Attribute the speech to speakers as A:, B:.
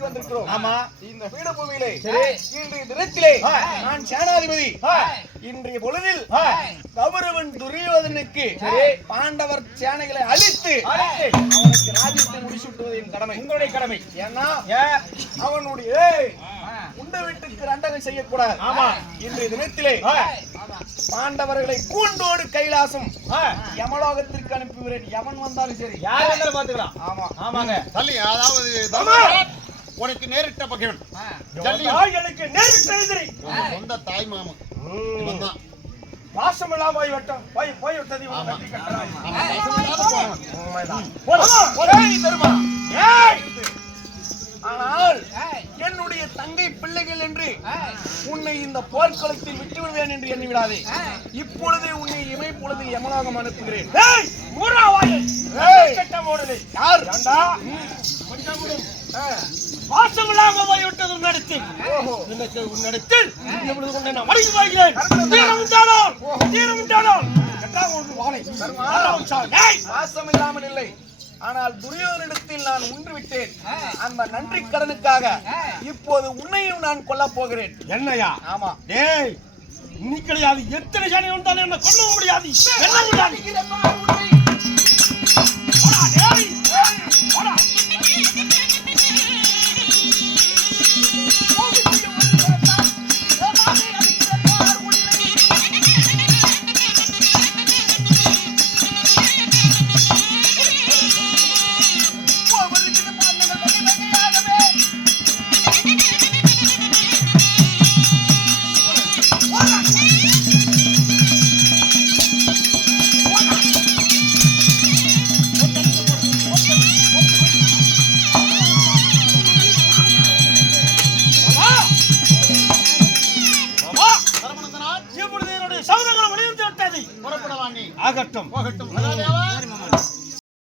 A: பூமிக்கு வந்திருக்கிறோம்
B: ஆமா
A: இந்த பீடபூமியிலே
B: சரி.
A: இன்றைய தினத்திலே. நான் சேனாதிபதி. இன்றைய பொழுதில். கௌரவன் துரியோதனுக்கு
B: சரி.
A: பாண்டவர் சேனைகளை அழித்து
B: அழைத்து
A: அவனுக்கு ராஜ்யத்தை முடிசூட்டுவது என் கடமை
B: உங்களுடைய கடமை
A: ஏன்னா
B: ஏன்
A: அவனுடைய உண்ட வீட்டுக்கு ரண்டகம் செய்யக்கூடாது
B: ஆமா.
A: இன்றைய தினத்திலே. பாண்டவர்களை கூண்டோடு கைலாசம். யமலோகத்திற்கு அனுப்புகிறேன் எவன் வந்தாலும் சரி
B: யார் பாத்துக்கலாம்
A: ஆமா
B: ஆமாங்க
C: தள்ளி அதாவது. உனக்கு நேரிட்ட பகைவன்.
B: தாய்களுக்கு நேரிட்ட எதிரி.
C: சொந்த தாய் மாமன். இவன் தான்
B: வாசம் இல்லாம போய் விட்டோம் போய் போய் விட்டது
A: தருமா! ஆனால் என்னுடைய தங்கை பிள்ளைகள் என்று உன்னை இந்த போர்க்களத்தில் விட்டு விடுவேன் என்று எண்ணி விடாதே இப்பொழுதே உன்னை இமை பொழுது யமலோகம் அனுப்புகிறேன். யார்?
B: ஏண்டா? வாசம் இல்லாம போய் விட்டது உன்னிடத்தில்.
A: ஓஹோ
B: இன்னைக்கு உன்னிடத்தில் இப்பொழுது உன்னை நான் மடங்கி போகிறேன். தீரம் விட்டாலும், தீரம்!
A: பாசம் இல்லாமல் இல்லை. ஆனால் துரியோதனிடத்தில் நான் உண்டு விட்டேன் அந்த நன்றி கடனுக்காக இப்போது உன்னையும் நான் கொல்லப் போகிறேன்.
B: என்னையா?
A: ஆமா.
B: டேய் இன்னைக்கு கிடையாது. எத்தனை ஜானி வந்தாலும் என்ன கொல்லவும் முடியாது. என்ன முடியாது. ஆகட்டும்.
C: போகட்டும்.